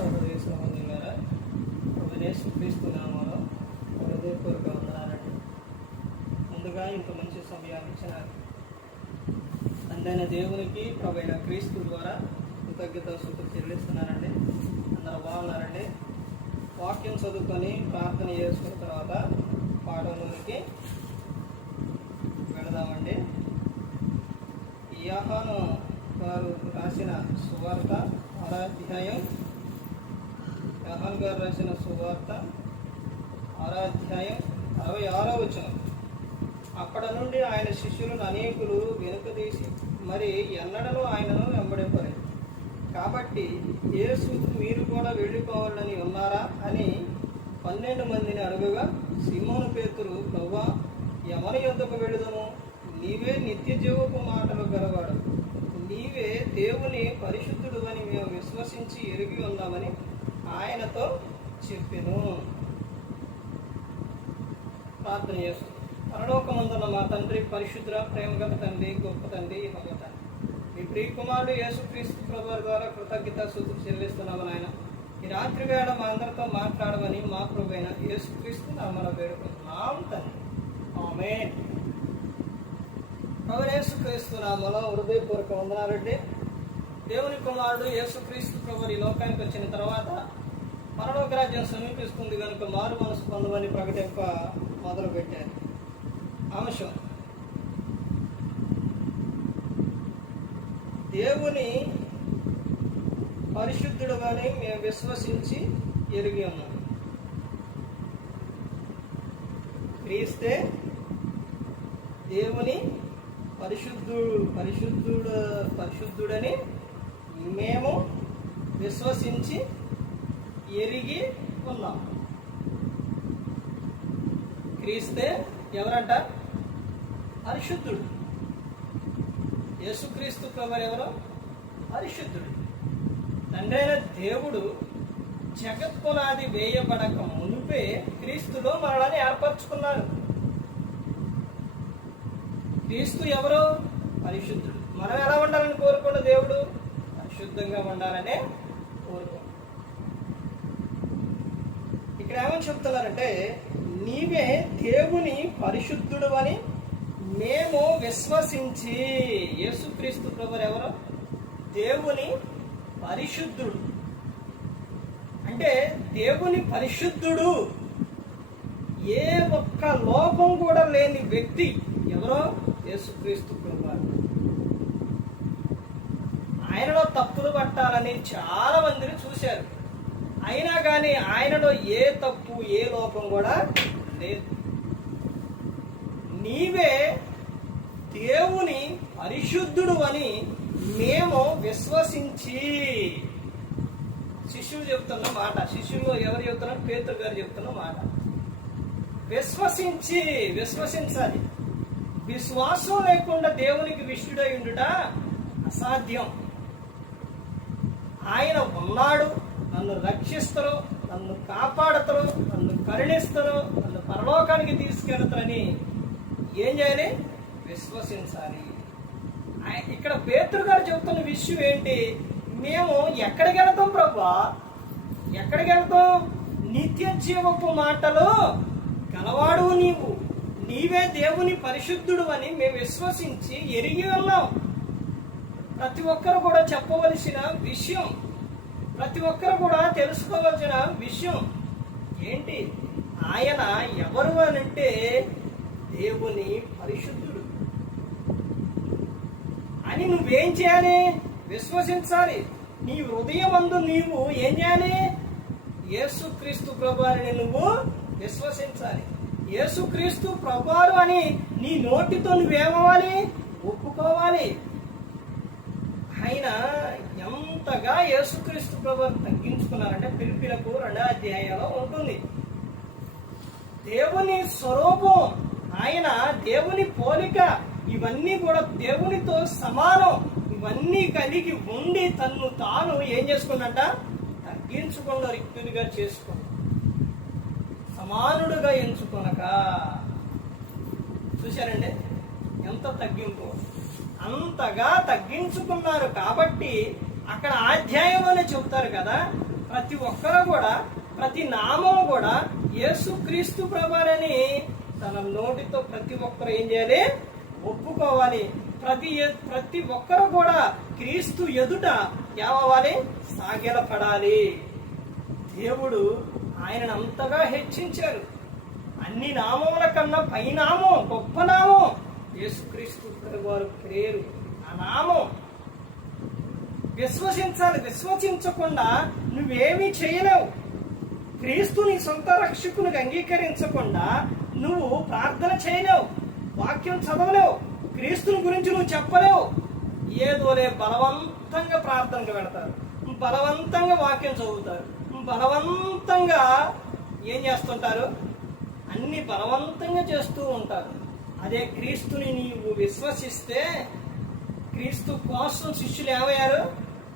సహోదరి సహోదరులారా, యేసుక్రీస్తు నామములో హృదయపూర్వక వందనాలండి. ముందుగా ఇంత మంచి సమయాన్ని ఇచ్చిన తండ్రైన దేవునికి ప్రభువైన క్రీస్తు ద్వారా కృతజ్ఞతాస్తుతులు చెల్లిస్తున్నానండి. అందరూ బాగున్నారండి. వాక్యం చదువుకొని ప్రార్థన చేసుకున్న తర్వాత పాఠంలోనికి వెళదామండి. యోహాను గారు రాసిన సువార్త 6వ అధ్యాయం, యోహాను గారు రాసిన సువార్త 6వ అధ్యాయం 66వ వచనం. అక్కడ నుండి ఆయన శిష్యులను అనేకులు వెనుకదీసి మరి ఎన్నడూ ఆయనను వెంబడింపలేదు. కాబట్టి యేసు, మీరు కూడా వెళ్ళిపోవాలని ఉన్నారా అని 12 మందిని అడుగగా, సీమోను పేతురు, ప్రభువా, ఎవరి యొద్దకు వెళ్ళుదము? నీవే నిత్య జీవపు మాటలు గలవాడు, నీవే దేవుని పరిశుద్ధుడు అని మేము విశ్వసించి ఎరిగి ఉన్నామని ఆయనతో చెప్పెను. ప్రార్థన చేస్తాం. పరలోకమందున్న మా తండ్రి, పరిశుద్ధ ప్రేమగల తండ్రి, గొప్ప తండ్రి, యెహోవా తండ్రి, మీ ప్రియకుమారుడు యేసుక్రీస్తు ప్రభువు ద్వారా కృతజ్ఞతాస్తుతులు చెల్లిస్తున్నాము నాయన. ఈ రాత్రి వేళ మా అందరితో మాట్లాడమని మా ప్రభువైన యేసుక్రీస్తు నామములో వేడుకుంటున్నాం తండ్రి. ఆమేన్. ప్రభు యేసుక్రీస్తు నామములో హృదయపూర్వక వందనాలండి. దేవుని కుమారుడు యేసుక్రీస్తు ప్రభు ఈ లోకానికి వచ్చిన తర్వాత పరలోక రాజ్యం సమీపిస్తుంది కనుక మారు మనసు పొందమని ప్రకటింప మొదలుపెట్టారు. అంశం: దేవుని పరిశుద్ధుడు అని మేము విశ్వసించి ఎరిగి ఉన్నాం. క్రీస్తే దేవుని పరిశుద్ధుడని మేము విశ్వసించి ఎరిగి ఉన్నాం. క్రీస్తే ఎవరంట? పరిశుద్ధుడు. యేసుక్రీస్తు ప్రభువు ఎవరు? పరిశుద్ధుడు. తండ్రైన దేవుడు జగత్పునాది వేయబడక మునిపే క్రీస్తులో మనల్ని ఏర్పరచుకున్నారు. క్రీస్తు ఎవరు? పరిశుద్ధుడు. మనం ఎలా ఉండాలని కోరుకున్న దేవుడు? పరిశుద్ధంగా ఉండాలనే కోరుకున్నాడు. ఇక్కడ ఏమని చెప్తున్నారంటే, నీవే దేవుని పరిశుద్ధుడు అని మేము విశ్వసించి. యేసుక్రీస్తు ప్రభువు ఎవరు? దేవుని పరిశుద్ధుడు. అంటే దేవుని పరిశుద్ధుడు, ఏ ఒక్క లోపం కూడా లేని వ్యక్తి ఎవరో? యేసుక్రీస్తు ప్రభువు. ఆయనలో తప్పులు పట్టాలని చాలా మందిని చూశారు, అయినా కానీ ఆయనలో ఏ తప్పు ఏ లోపం కూడా లేదు. నీవే దేవుని పరిశుద్ధుడు అని మేము విశ్వసించి. శిష్యులు చెప్తున్న మాట, శిష్యులు ఎవరు చెప్తున్నారు? పేతురు గారు చెప్తున్న మాట. విశ్వసించాలి. విశ్వాసం లేకుండా దేవునికి విష్ణుడై ఉండుట అసాధ్యం. ఆయన ఉన్నాడు, నన్ను రక్షిస్తారు, నన్ను కాపాడతారు, నన్ను కరుణిస్తారు, నన్ను పరలోకానికి తీసుకెళ్తారని ఏం చేయాలి? విశ్వసించాలి. ఇక్కడ పేతురు గారు చెబుతున్న విషయం ఏంటి? మేము ఎక్కడికి వెళ్తాం ప్రభువా? ఎక్కడికి వెళ్తాం? నిత్య జీవపు మాటలు గలవాడు నీవు, నీవే దేవుని పరిశుద్ధుడు అని మేము విశ్వసించి ఎరిగి ఉన్నాం. ప్రతి ఒక్కరు కూడా చెప్పవలసిన విషయం, ప్రతి ఒక్కరు కూడా తెలుసుకోవాల్సిన విషయం ఏంటి? ఆయన ఎవరు అనంటే దేవుని పరిశుద్ధుడు అని నువ్వేం చేయాలి? విశ్వసించాలి. నీ హృదయమందు నీవు ఏం చేయాలి? యేసుక్రీస్తు ప్రభువారిని నువ్వు విశ్వసించాలి. యేసుక్రీస్తు ప్రభువారు అని నీ నోటితో నువ్వేమవ్వాలి? ఒప్పుకోవాలి. ఆయన ఎంతగా యేసుక్రీస్తు ప్రభువారిని తగ్గించుకున్నారంటే ఫిలిప్పీలకు 2వ అధ్యాయంలో ఉంటుంది. దేవుని స్వరూపం, ఆయన దేవుని పోలిక, ఇవన్నీ కూడా దేవునితో సమానం. ఇవన్నీ కలిగి ఉండి తన్ను తాను ఏం చేసుకున్నట్ట? తగ్గించుకున్న రిక్తునిగా చేసుకున్న, సమానుడుగా ఎంచుకొనక. చూశారండి ఎంత తగ్గింపు? అంతగా తగ్గించుకున్నారు. కాబట్టి అక్కడ అధ్యాయంలోనే చెబుతారు కదా, ప్రతి ఒక్కరు కూడా, ప్రతి నామం కూడా యేసుక్రీస్తు ప్రభువారని తన నోటితో ప్రతి ఒక్కరు ఏం చేయాలి? ఒప్పుకోవాలి. ప్రతి ఒక్కరు కూడా క్రీస్తు ఎదుట ఏమవ్వాలి? సాగిలపడాలి. దేవుడు ఆయనను అంతగా హెచ్చించారు. అన్ని నామముల కన్నా పైనామం, గొప్ప నామం యేసుక్రీస్తు ప్రభువారు పేరు. ఆ నామం విశ్వసించాలి. విశ్వసించకుండా నువ్వేమీ చేయలేవు. క్రీస్తు నీ సొంత రక్షకునికి అంగీకరించకుండా నువ్వు ప్రార్థన చేయలేవు, వాక్యం చదవలేవు, క్రీస్తుని గురించి నువ్వు చెప్పలేవు. ఏదోలే బలవంతంగా ప్రార్థనకు వెళతారు, బలవంతంగా వాక్యం చదువుతారు, బలవంతంగా ఏం చేస్తుంటారు? అన్ని బలవంతంగా చేస్తూ ఉంటారు. అదే క్రీస్తుని నీవు విశ్వసిస్తే క్రీస్తు కోసం శిష్యులు ఏమయ్యారు?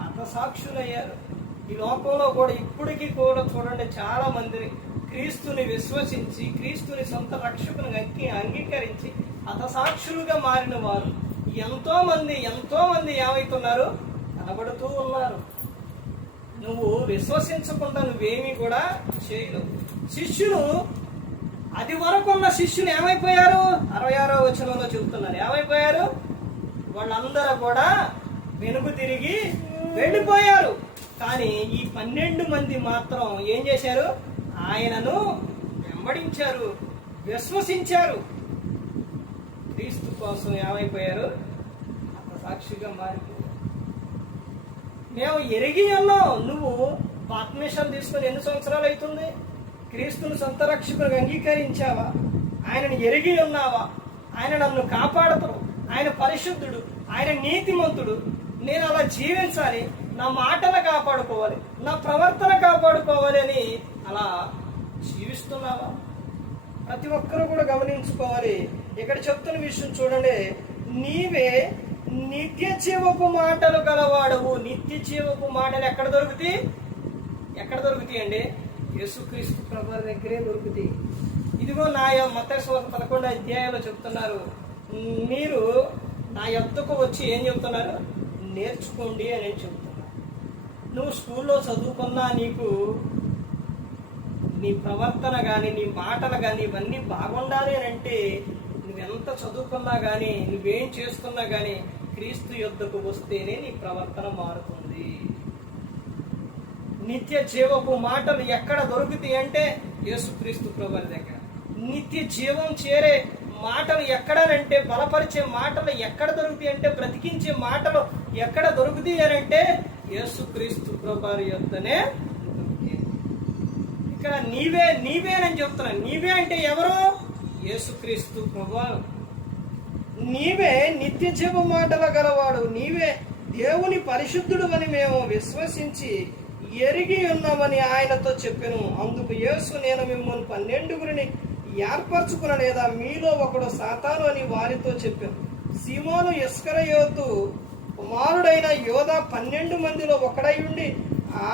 హతసాక్షులయ్యారు. ఈ లోకంలో కూడా ఇప్పటికీ కూడా చూడండి, చాలా మందిని క్రీస్తుని విశ్వసించి క్రీస్తుని సొంత రక్షకుని అంగీకరించి హతసాక్షులుగా మారిన వారు ఎంతో మంది ఏమవుతున్నారు? కనబడుతూ ఉన్నారు. నువ్వు విశ్వసించకుండా నువ్వేమీ కూడా చేయలేవు. శిష్యులు, అది వరకు ఉన్న శిష్యులు ఏమైపోయారు? 66వ వచనంలో చెబుతున్నారు. ఏమైపోయారు? వాళ్ళందరూ కూడా వెనుక తిరిగి వెళ్ళిపోయారు. కానీ ఈ 12 మంది మాత్రం ఏం చేశారు? ఆయనను వెంబడించారు, విశ్వసించారు. క్రీస్తు కోసం ఏమైపోయారు? సాక్షిగా మారిపోయారు. మేము ఎరిగి ఉన్నాం. నువ్వు బాప్తిస్మం తీసుకుని ఎన్ని సంవత్సరాలు అవుతుంది? క్రీస్తుని సొంత రక్షకునికి అంగీకరించావా? ఆయనను ఎరిగి ఉన్నావా? ఆయన నన్ను కాపాడతాడు, ఆయన పరిశుద్ధుడు, ఆయన నీతిమంతుడు, నేను అలా జీవించాలి, నా మాటలు కాపాడుకోవాలి, నా ప్రవర్తన కాపాడుకోవాలి అని అలా జీవిస్తున్నావా? ప్రతి ఒక్కరూ కూడా గమనించుకోవాలి. ఇక్కడ చెప్తున్న విషయం చూడండి. నీవే నిత్య జీవపు మాటలు గలవాడవు. నిత్య జీవపు మాటలు ఎక్కడ దొరుకుతాయి అండి? యేసుక్రీస్తు ప్రభువు దగ్గరే దొరుకుతాయి. ఇదిగో నా మత్తయి సువార్త 11వ అధ్యాయంలో చెప్తున్నారు, మీరు నా యొద్దకు వచ్చి ఏం చెప్తున్నారు? నేర్చుకోండి అని చెప్తున్నారు. నువ్వు స్కూల్లో చదువుకున్నా నీకు నీ ప్రవర్తన కానీ, నీ మాటలు కానీ ఇవన్నీ బాగుండాలి అని అంటే నువ్వెంత చదువుకున్నా కానీ, నువ్వేం చేస్తున్నా కానీ క్రీస్తు యొద్దకు వస్తేనే నీ ప్రవర్తన మారుతుంది. నిత్య జీవపు మాటలు ఎక్కడ దొరుకుతాయి అంటే యేసుక్రీస్తు ప్రభువు దగ్గర. నిత్య జీవం చేరే మాటలు ఎక్కడనంటే, బలపరిచే మాటలు ఎక్కడ దొరుకుతాయి అంటే, బ్రతికించే మాటలు ఎక్కడ దొరుకుతాయి అని అంటే యేసుక్రీస్తు ప్రభువు యొద్దనే దొరుకుతాయి. ఇక్కడ నీవేనని చెప్తున్నాను. నీవే అంటే ఎవరు? యేసుక్రీస్తు ప్రభువు. నీవే నిత్య జీవ మాటల గలవాడు, నీవే దేవుని పరిశుద్ధుడు అని మేము విశ్వసించి ఎరిగి ఉన్నామని ఆయనతో చెప్పాను. అందుకు యేసు, నేను మిమ్మల్ని 12 ఏర్పరచుకున్న లేదా మీలో ఒకడు సాతాను అని వారితో చెప్పాను. సీమోను ఇస్కరియోతు కుమారుడైన యోధ 12 మందిలో ఒకడై ఉండి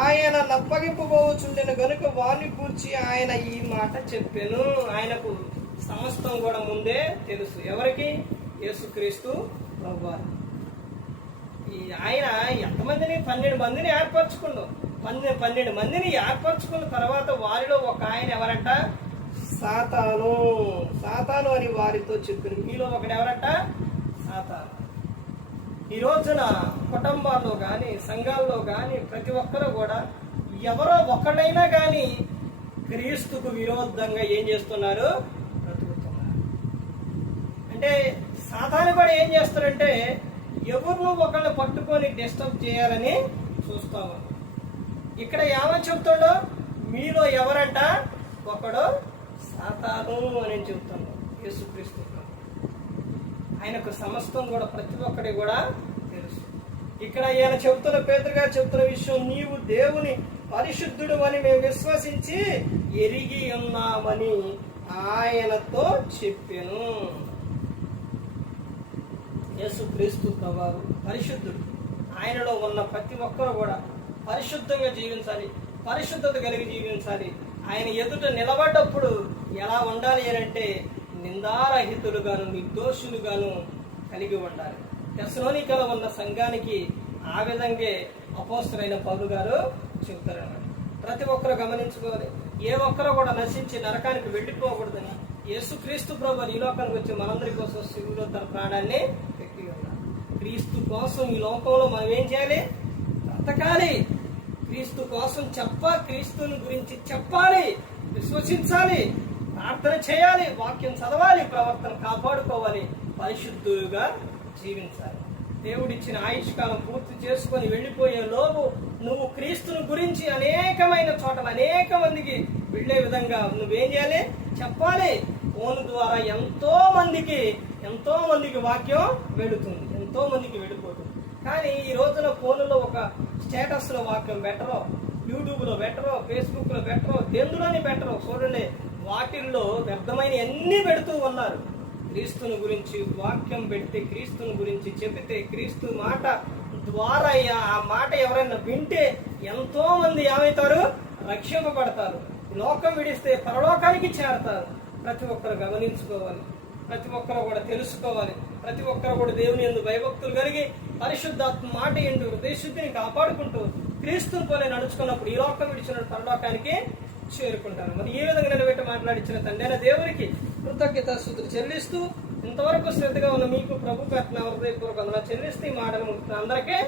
ఆయన నప్పగింపబోచుండెను గనుక వారిని కూర్చి ఆయన ఈ మాట చెప్పాను. ఆయనకు సమస్తం కూడా ముందే తెలుసు. ఎవరికి? యేసుక్రీస్తు ప్రభువారు. ఆయన ఎంతమందిని? 12 మందిని ఏర్పరచుకున్నాడు. 12 మందిని ఏర్పరచుకున్న తర్వాత వారిలో ఒక ఆయన ఎవరంట? సాతాను అని వారితో చెప్పారు. మీలో ఒకడు ఎవరంట? సాతాను. ఈ రోజున కుటుంబాల్లో కానీ, సంఘాల్లో కానీ ప్రతి ఒక్కరూ కూడా ఎవరో ఒకళ్ళైనా కానీ క్రీస్తుకు విరోధంగా ఏం చేస్తున్నారు? బ్రతుకుతున్నారు. అంటే సాతాను కూడా ఏం చేస్తారంటే ఎవరినో ఒకళ్ళని పట్టుకొని డిస్టర్బ్ చేయాలని చూస్తాము. ఇక్కడ ఏమని చెప్తాడో, మీలో ఎవరంట? ఒకడు సాతాను అని చెప్తాడు యేసుక్రీస్తు. ఆయనకు సమస్తం కూడా ప్రతి ఒక్కటి కూడా తెలుసు. ఇక్కడ ఈయన చెప్తున్న, పేతురు గారు చెప్తున్న విషయం, నీవు దేవుని పరిశుద్ధుడు అని మేము విశ్వసించి ఎరిగి ఉన్నామని ఆయనతో చెప్పాను. యేసుక్రీస్తు ప్రభువు పరిశుద్ధుడు. ఆయనలో ఉన్న ప్రతి ఒక్కరు కూడా పరిశుద్ధంగా జీవించాలి, పరిశుద్ధత కలిగి జీవించాలి. ఆయన ఎదుట నిలబడ్డప్పుడు ఎలా ఉండాలి అని అంటే నిందారహితులుగాను, నిర్దోషులుగాను కలిగి ఉండాలి. తెస్సలోనికలో ఉన్న సంఘానికి ఆ విధంగా అపోస్తలుడైన పౌలు గారు చెబుతారన్నమాట. ప్రతి ఒక్కరు గమనించుకోవాలి. ఏ ఒక్కరు కూడా నశించి నరకానికి వెళ్ళిపోకూడదని యేసుక్రీస్తు ప్రభువు ఈ లోకానికి వచ్చి మనందరి కోసం శివుడు తన ప్రాణాన్ని పెట్టి ఉన్నారు. క్రీస్తు కోసం ఈ లోకంలో మనం ఏం చేయాలి? బ్రతకాలి. క్రీస్తు కోసం క్రీస్తుని గురించి చెప్పాలి, విశ్వసించాలి, ప్రార్థన చేయాలి, వాక్యం చదవాలి, ప్రవర్తన కాపాడుకోవాలి, పరిశుద్ధులుగా జీవించాలి. దేవుడిచ్చిన ఆయుష్కాలం పూర్తి చేసుకొని వెళ్ళిపోయే లోపు నువ్వు క్రీస్తుని గురించి అనేకమైన చోట్ల అనేక మందికి వెళ్ళే విధంగా నువ్వేం చేయాలి? చెప్పాలి. ఫోన్ ద్వారా ఎంతో మందికి వాక్యం వెళుతుంది, ఎంతో మందికి వెళ్ళిపోతుంది. కానీ ఈ రోజున ఫోన్లో ఒక స్టేటస్ లో వాక్యం పెట్టరో, యూట్యూబ్ లో పెట్టరో, ఫేస్బుక్ లో పెట్టరో, ఎందులోని పెట్టరో. చూడండి, వాటిల్లో వ్యర్థమైన అన్ని పెడుతూ ఉన్నారు. క్రీస్తుని గురించి వాక్యం పెడితే, క్రీస్తుని గురించి చెబితే, క్రీస్తు మాట ద్వారా ఆ మాట ఎవరైనా వింటే ఎంతో మంది ఏమవుతారు? రక్షింపబడతారు. లోకం విడిస్తే పరలోకానికి చేరతారు. ప్రతి ఒక్కరు గమనించుకోవాలి, ప్రతి ఒక్కరు కూడా తెలుసుకోవాలి, ప్రతి ఒక్కరు కూడా దేవుని యందు భయభక్తులు కలిగి పరిశుద్ధాత్మ మాట ఎందు హృదయశుద్ధిని కాపాడుకుంటూ క్రీస్తుని పోలే నడుచుకున్నప్పుడు ఈ లోకం విడిచిన పరలోకానికి చేరుకుంటారు. మరి ఈ విధంగా నిలబెట్టి మాట్లాడించిన తండ్రి దేవునికి కృతజ్ఞతాస్తుతులు చెల్లిస్తూ ఇంతవరకు శ్రద్ధగా ఉన్న మీకు ప్రభు పేరున హృదయపూర్వకంగా చెల్లిస్తూ ఈ మాటలు అందరికీ